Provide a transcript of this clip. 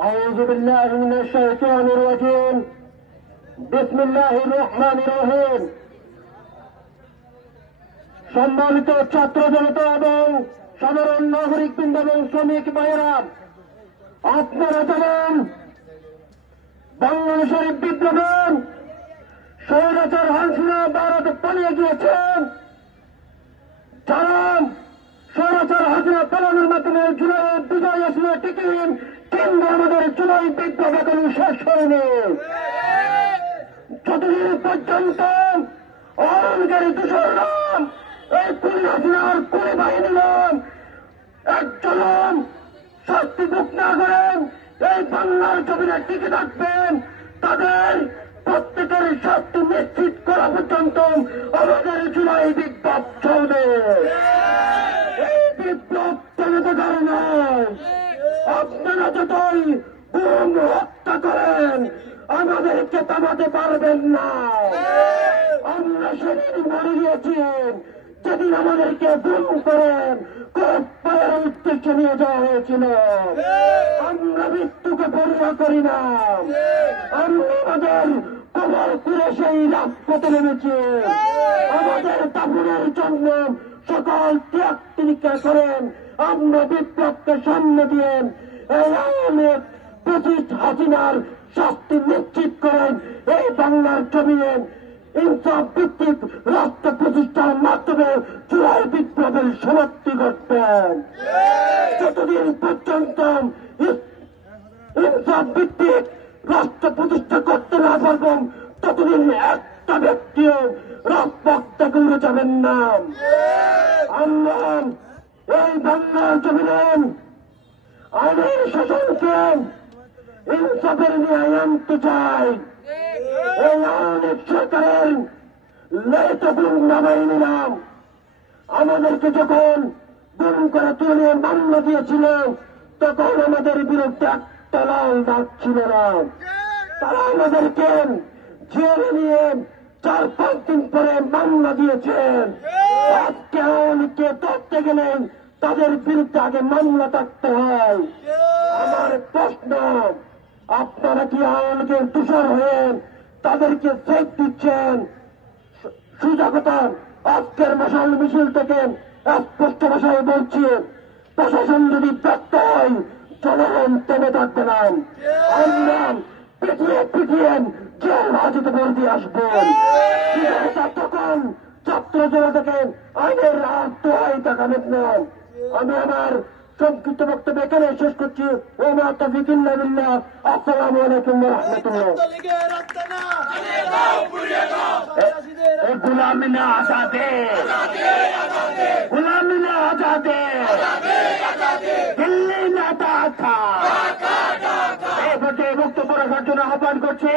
أعوذ بالله من الشيطان الرجيم بسم الله الرحمن الرحيم সম্মানিত ছাত্র জনতা এবং সাধারণ নাগরিকবৃন্দ এবং শ্রমিক ভাইয়েরা, আপনারা জানেন বাংলাদেশের বিপ্লবে স্বৈরাচার হাসিনা ভারত পালিয়ে গিয়েছেন। যারা স্বৈরাচার হাসিনা পালানোর মাধ্যমে জুলাইয়ের বিজয় আসলে ঠিকই, কিন্তু আমাদের জুলাই বিপ্লব এখনো শেষ হয়নি। যতদিন পর্যন্ত অহংকারী দূষণ এই খুনি হাসিনার খুনি বাহিনী একজন শাস্তি ভোগ না করেন এই বাংলার জমিনে টিকে থাকবেন, তাদের প্রত্যেকের শাস্তি নিশ্চিত করা পর্যন্ত আমাদের জুলাই বিপ্লব চলবে। এই বিপ্লব চলতে কারণ আপনারা যতই গুম হত্যা করেন আমাদেরকে থামাতে পারবেন না। আমরা সেদিন মরে গিয়েছি যেদিন আমাদেরকে গুম করেন কয়ের উদ্দেশ্যে নিয়ে যাওয়া হয়েছিল। আমরা মৃত্যুকে পরোয়া করি না, আমরা আমাদের কবর ফিরে সেই রাজপথে নেমেছি। আমাদের দাফনের জন্য সকল ত্যাগ তিনিকা করেন। আমরা বিপ্লবকে সামনে দিয়ে এই আওয়ামী ব্রিটিশ হাসিনার শাস্তি নিশ্চিত করেন। এই বাংলার জমিনে ইনসাফ ভিত্তিক রাষ্ট্র প্রতিষ্ঠার মাধ্যমে জুলাই বিপ্লবের সমাপ্তি ঘটবেন। যতদিন পর্যন্ত ইনসাফ ভিত্তিক রাষ্ট্র প্রতিষ্ঠা করতে না পারবেন ততদিন একটা ব্যক্তিও রাজপথ থেকে উড়ে যাবেন না। আমরা এই বাংলার জমিনে আইনের শাসনকে ইনসাফের ন্যায় আনতে চাই। এই আইনের সরকারের লেটগুলো নামাই নিলাম। আমাদেরকে যখন গুম করে তুলে মামলা দিয়েছিল তখন আমাদের বিরুদ্ধে একটা লাল দাগ ছিল না। তারা আমাদেরকে জেলে নিয়ে 4-5 দিন পরে মামলা দিয়েছেন। আজকে আওয়ামীকে ধরতে গেলে তাদের বিরুদ্ধে আগে মামলা থাকতে হয়। আমার প্রশ্ন, আপনারা কি আওয়ামীর তুষার হয়ে তাদেরকে চেক দিচ্ছেন? সোজা কথা, আজকের মশাল মিছিল থেকে স্পষ্ট ভাষায় বলছি, প্রশাসন যদি ব্যর্থ হয় জনগণ থেমে থাকবে না। আমরা পিটিয়ে পিটিয়ে জেল হাজতে ভর্তি আসবেন। তখন ছাত্র জনতাকে আইনের আত্মহাই দেখাবেন না। আমি আমার সংক্ষিপ্ত বক্তব্য এখানে শেষ করছি। ওমা তৌফিক ইল্লা বিল্লাহ। আসসালামু আলাইকুম ওয়া রাহমাতুল্লাহ। गुलामी ना आजादे, गुलामी ना आजादे, दिल्ली ना ढाका। এই বক্তব্য রাখার জন্য আহ্বান করছে